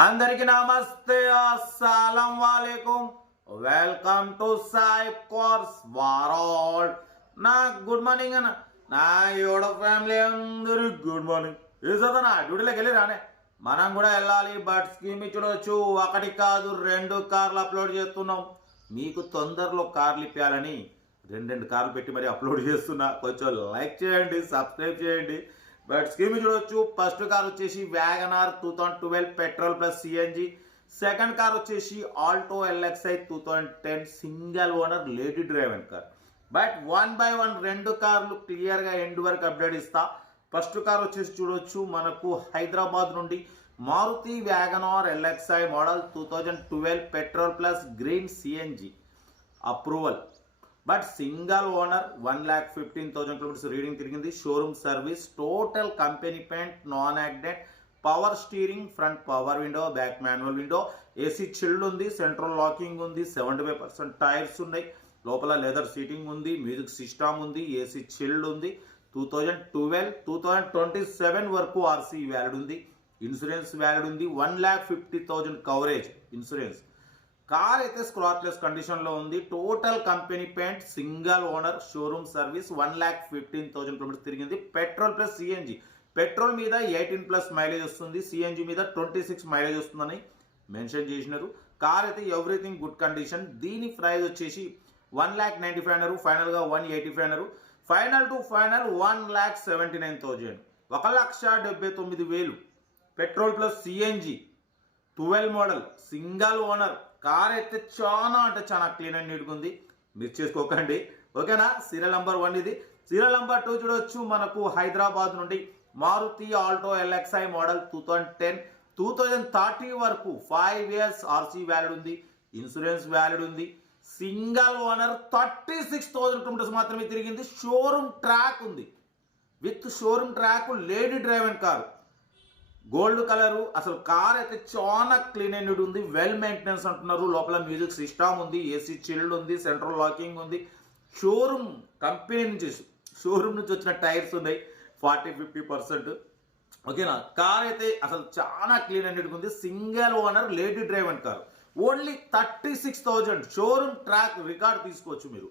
అందరికి నమస్తే. అస్సలం వాలేకుం. వెల్కమ్ టు సాయి కోర్స్ వారాల్. నా గుడ్ మార్నింగ్ అన్న. నా యోడ ఫ్యామిలీ అందరూ గుడ్ మార్నింగ్. ఏ చదవనా డ్యూటీలోకి వెళ్ళి రానే. మనం కూడా వెళ్ళాలి. బట్ స్కీమ్ చూడవచ్చు ఒకటి కాదు రెండు కార్లు అప్లోడ్ చేస్తున్నాం. మీకు తొందరలో కార్లు ఇప్పాలని రెండు రెండు కార్లు పెట్టి మరి అప్లోడ్ చేస్తున్నా. కొంచెం లైక్ చేయండి సబ్స్క్రైబ్ చేయండి. బట్ స్కీమ్ చూడవచ్చు ఫస్ట్ కార్ వచ్చేసి WagonR two thousand twelve petrol plus CNG second car వచ్చేసి Alto LXI two thousand ten single owner lady driven car but one by one రెండు కార్లు క్లియర్గా ఎండ్ వరకు అప్డేట్ ఇస్తా. ఫస్ట్ కార్ వచ్చేసి చూడొచ్చు. మనకు హైదరాబాద్ నుండి Maruti WagonR LXI model two thousand twelve petrol plus green CNG approval but single owner one lakh fifteen thousand kilometres reading తిరిగింది. Showroom service total company paint non accident power steering front power window back manual window AC chilled ఉంది central locking ఉంది seventy five percent tyres ఉన్నాయి. లోపల leather seating ఉంది music system ఉంది AC chilled ఉంది. Two thousand twelve two thousand twenty seven వరకు RC valid ఉంది. Insurance valid ఉంది. One lakh fifty thousand coverage insurance. Car అయితే స్క్రాచ్లెస్ కండిషన్లో ఉంది. Total company paint single owner showroom service one lakh fifteen thousand kilometres తిరిగింది. Petrol plus CNG. Petrol మీద eighteen plus mileage వస్తుంది. CNG మీద twenty six mileage వస్తుందని mention చేసినారు. Car అయితే ఎవ్రీథింగ్ గుడ్ కండిషన్. దీని ప్రైస్ వచ్చేసి వన్ ల్యాక్ నైంటీ ఫైవ్ అన్నారు. ఫైనల్గా వన్ ఎయిటీ ఫైవ్ అన్నారు. Final to final one lakh seventy nine thousand. ఒక లక్ష డెబ్బై తొమ్మిది వేలు. Petrol plus CNG. Twelve model. Single owner. Car అయితే చాలా అంటే చాలా క్లీన్ అండ్ నీట్గా ఉంది. మీరు చేసుకోకండి. ఓకేనా? సీరియల్ నెంబర్ వన్ ఇది. సీరియల్ నెంబర్ టూ చూడవచ్చు మనకు హైదరాబాద్ నుండి Maruti Alto LXI model two thousand ten two thousand thirty వరకు ఫైవ్ ఇయర్స్ ఆర్సీ వ్యాలిడ్ ఉంది ఇన్సూరెన్స్ వ్యాలిడ్ ఉంది. Single owner thirty six thousand kilometres మాత్రమే తిరిగింది. షోరూమ్ ట్రాక్ ఉంది. With showroom track lady driver car gold colour అసలు car అయితే చాలా clean and ఉంది వెల్ మెయింటెనెన్స్ అంటున్నారు. లోపల మ్యూజిక్ సిస్టమ్ ఉంది ఏసీ చిల్డ్ ఉంది సెంట్రల్ లాకింగ్ ఉంది. షోరూమ్ కంపెనీ నుంచి షోరూమ్ నుంచి వచ్చిన టైర్స్ ఉన్నాయి ఫార్టీ ఫిఫ్టీ పర్సెంట్ ఓకేనా కార్ అయితే అసలు చాలా క్లీన్ అయినట్టు ఉంది. Single owner lady driven car only thirty six thousand showroom track record తీసుకోవచ్చు మీరు.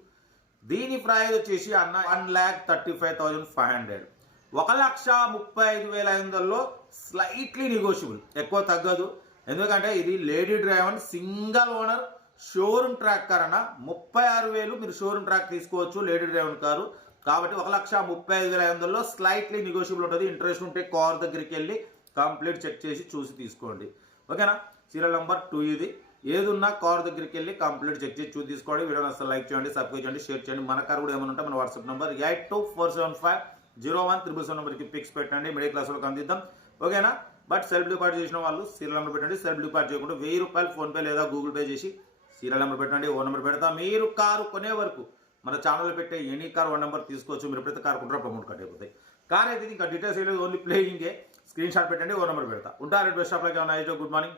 దీని ప్రైజ్ వచ్చేసి అన్న one lakh thirty five thousand five hundred ఒక లక్ష ముప్పై ఐదు వేల ఐదు వందల్లో స్లైట్లీ నెగోషియబుల్ ఎక్కువ తగ్గదు. ఎందుకంటే ఇది lady driver single owner showroom track car అన్న ముప్పై ఆరు వేలు మీరు షోరూమ్ ట్రాక్ తీసుకోవచ్చు లేడీ డ్రైవర్ కారు. కాబట్టి ఒక లక్ష ముప్పై ఐదు వేల ఐదు వందల్లో స్లైట్లీ నెగోషియబుల్ ఉంటుంది. ఇంట్రెస్ట్ ఉంటే కార్ దగ్గరికి వెళ్ళి కంప్లీట్ చెక్ చేసి చూసి తీసుకోండి. ఓకేనా? సీరియల్ నెంబర్ టూ ఇది. ఏది ఉన్నా కార్ దగ్గరికి వెళ్ళి కంప్లీట్ చెక్ చేసి చూసి తీసుకోండి. వీడియోని అసలు లైక్ చేయండి సబ్స్క్రైబ్ చేయండి షేర్ చేయండి. మన కార్ కూడా ఏమైనా ఉంటే మన WhatsApp number eight two four seven five zero one triple seven నెంబర్కి పిక్స్ పెట్టండి. మిడిల్ క్లాస్ వాళ్ళకి అందిద్దాం. ఓకేనా? బట్ సెల్ఫ్ డిపాజిట్ చేసిన వాళ్ళు సీరియల్ నెంబర్ పెట్టండి. సెల్ఫ్ డిపాజిట్ చేయకుండా వెయ్యి రూపాయలు ఫోన్పే లేదా గూగుల్ పే చేసి సీరియల్ నెంబర్ పెట్టండి ఓ నెంబర్ పెడతా. మీరు కారు కొనే వరకు మన ఛానల్లో పెట్టే ఎనీ కార్ వన్ నెంబర్ తీసుకోవచ్చు. మీరు ప్రతి కార్ కొంటారు అమౌంట్ కట్ అయిపోతాయి. కార్ అయితే ఇంకా డీటెయిల్స్ ఏలేదు ఓన్లీ ప్లేయింగే స్క్రీన్ షాట్ పెట్టండి ఓ నెంబర్ పెడతా. ఉంటారు బెస్ట్ ఆఫ్ లైక్ ఏమన్నా గుడ్ మార్నింగ్.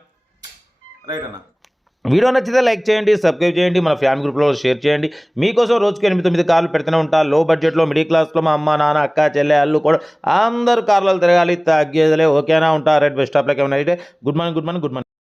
రైట్ అన్న. వీడియో నచ్చితే లైక్ చేయండి సబ్స్క్రైబ్ చేయండి మన ఫ్యామిలీ గ్రూప్లో షేర్ చేయండి. మీకోసం రోజుకి ఎనిమిది తొమ్మిది కార్లు పెడుతూనే ఉంటా. లో బడ్జెట్లో మిడిల్ క్లాస్లో మా అమ్మ నాన్న అక్క చెల్లె అల్లు కూడా అందరూ కార్లలో తిరగాలి తగ్గేదిలే ఓకేనా ఉంటా. రెడ్ బెస్ట్ ఆఫ్ ఏమైనా అయితే good morning good morning good morning.